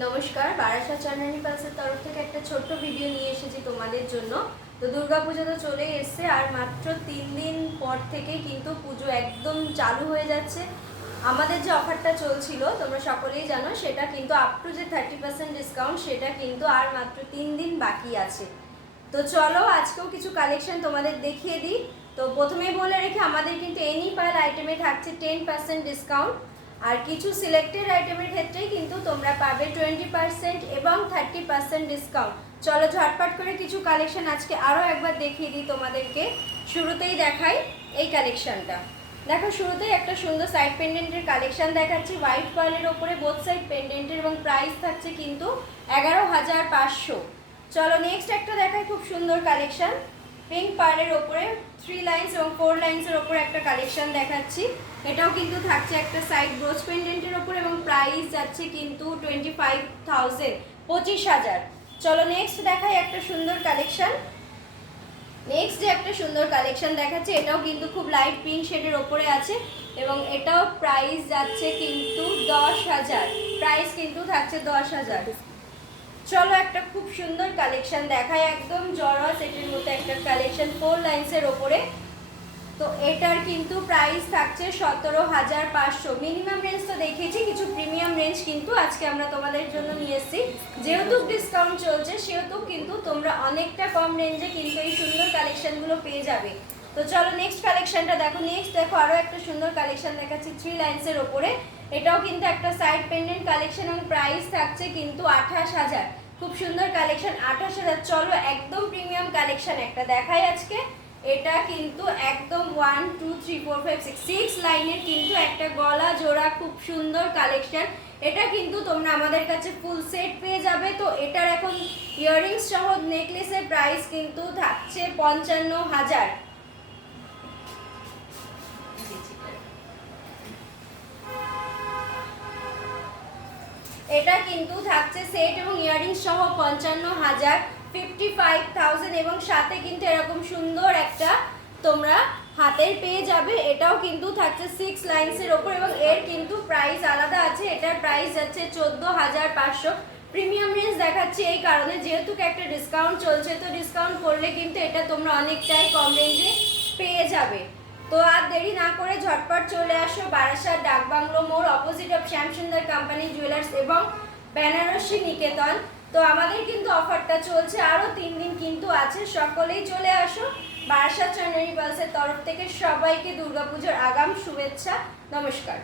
নমস্কার, বারাসাত চন্দ্রানী পালসের তরফ থেকে একটা ছোট্ট ভিডিও নিয়ে এসেছি তোমাদের জন্য। তো দুর্গাপুজো তো চলেই এসছে, আর মাত্র 3 দিন পর থেকে কিন্তু পুজো একদম চালু হয়ে যাচ্ছে। আমাদের যে অফারটা চলছিল তোমরা সকলেই জানো, সেটা কিন্তু আপ টু যে 30% ডিসকাউন্ট, সেটা কিন্তু আর মাত্র 3 দিন বাকি আছে। তো চলো আজকেও কিছু কালেকশন তোমাদের দেখিয়ে দিই। তো প্রথমেই বলে রেখে, আমাদের কিন্তু এনি পাল আইটেমে থাকছে 10% ডিসকাউন্ট, আর কিছু সিলেক্টেড আইটেমের ক্ষেত্রেই কিন্তু তোমরা পাবে 20% এবং 30% ডিসকাউন্ট। চলো ঝটপট করে কিছু কালেকশন আজকে আরও একবার দেখিয়ে দিই তোমাদেরকে। শুরুতেই দেখাই এই কালেকশনটা। দেখো, শুরুতেই একটা সুন্দর সাইড পেন্ডেন্টের কালেকশন দেখাচ্ছি, হোয়াইট পার্লের ওপরে বোথ সাইড পেন্ডেন্টের, এবং প্রাইস থাকছে কিন্তু 11,500। চলো নেক্সট একটা দেখাই, খুব সুন্দর কালেকশন, পিঙ্ক পার্লের ওপরে 3 লাইন্স এবং 4 লাইন্সের ওপরে একটা কালেকশন দেখাচ্ছি। এটাও কিন্তু থাকছে একটা সাইড ব্রোচ পেন্ডেন্টের ওপরে, এবং প্রাইস যাচ্ছে কিন্তু 25,000, 25,000। চলো নেক্সট দেখাই একটা সুন্দর কালেকশন। নেক্সট যে একটা সুন্দর কালেকশন দেখাচ্ছে, এটাও কিন্তু খুব লাইট পিঙ্ক শেডের ওপরে আছে, এবং এটাও প্রাইস যাচ্ছে কিন্তু 10,000, প্রাইস কিন্তু থাকছে 10,000। চলো একটা খুব সুন্দর কালেকশন দেখায়, একদম জড়োয়া সেটের মতো একটা কালেকশন 4 লাইন্সের ওপরে। তো এটার কিন্তু প্রাইস থাকছে 17,500। মিনিমাম রেঞ্জ তো দেখিয়েছি, কিছু প্রিমিয়াম রেঞ্জ কিন্তু আজকে আমরা তোমাদের জন্য নিয়ে এসেছি। যেহেতু ডিসকাউন্ট চলছে, সেহেতু কিন্তু তোমরা অনেকটা কম রেঞ্জে কিন্তু এই সুন্দর কালেকশনগুলো পেয়ে যাবে। তো চলো নেক্সট কালেকশনটা দেখো। নেক্সট দেখো আরও একটা সুন্দর কালেকশন দেখাচ্ছি 3 লাইন্সের ওপরে। এটাও কিন্তু একটা সাইড পেন্ডেন্ট কালেকশন, এবং প্রাইস থাকছে কিন্তু 28,000। খুব সুন্দর কালেকশন, 28,000। চলো একদম প্রিমিয়াম কালেকশন একটা দেখাই আজকে। এটা কিন্তু একদম 1 2 3 4 5 6 লাইনের কিন্তু একটা গলা জোড়া খুব সুন্দর কালেকশন। এটা কিন্তু তোমরা আমাদের কাছে ফুল সেট পেয়ে যাবে। তো এটার এখন ইয়াররিংস সহ নেকলেসের প্রাইস কিন্তু থাকছে 55,000। এটা কিন্তু থাকছে সেট এবং ইয়াররিংস সহ 55,000, 55,000, এবং সাথে কিন্তু এরকম সুন্দর একটা তোমরা হাতের পেয়ে যাবে। এটাও কিন্তু থাকছে 6 লাইন্সের ওপর, এবং এর কিন্তু প্রাইস আলাদা আছে। এটার প্রাইস যাচ্ছে 14,500। প্রিমিয়াম রেঞ্জ দেখাচ্ছি এই কারণে, যেহেতু একটা ডিসকাউন্ট চলছে, তো ডিসকাউন্ট করলে কিন্তু এটা তোমরা অনেকটাই কম রেঞ্জে পেয়ে যাবে। তো আর দেরি না করে ঝটপট চলে আসো বারাসাত ডাকবাংলো মোড়, opposite of Shyamsundar company jewellers এবং বেনারসি নিকেতন। তো আমাদের কিন্তু অফারটা চলছে আরও 3 দিন কিন্তু আছে। সকলেই চলে আসো। বারাসাত চন্দ্রানী পালসের তরফ থেকে সবাইকে দুর্গাপুজোর আগাম শুভেচ্ছা। নমস্কার।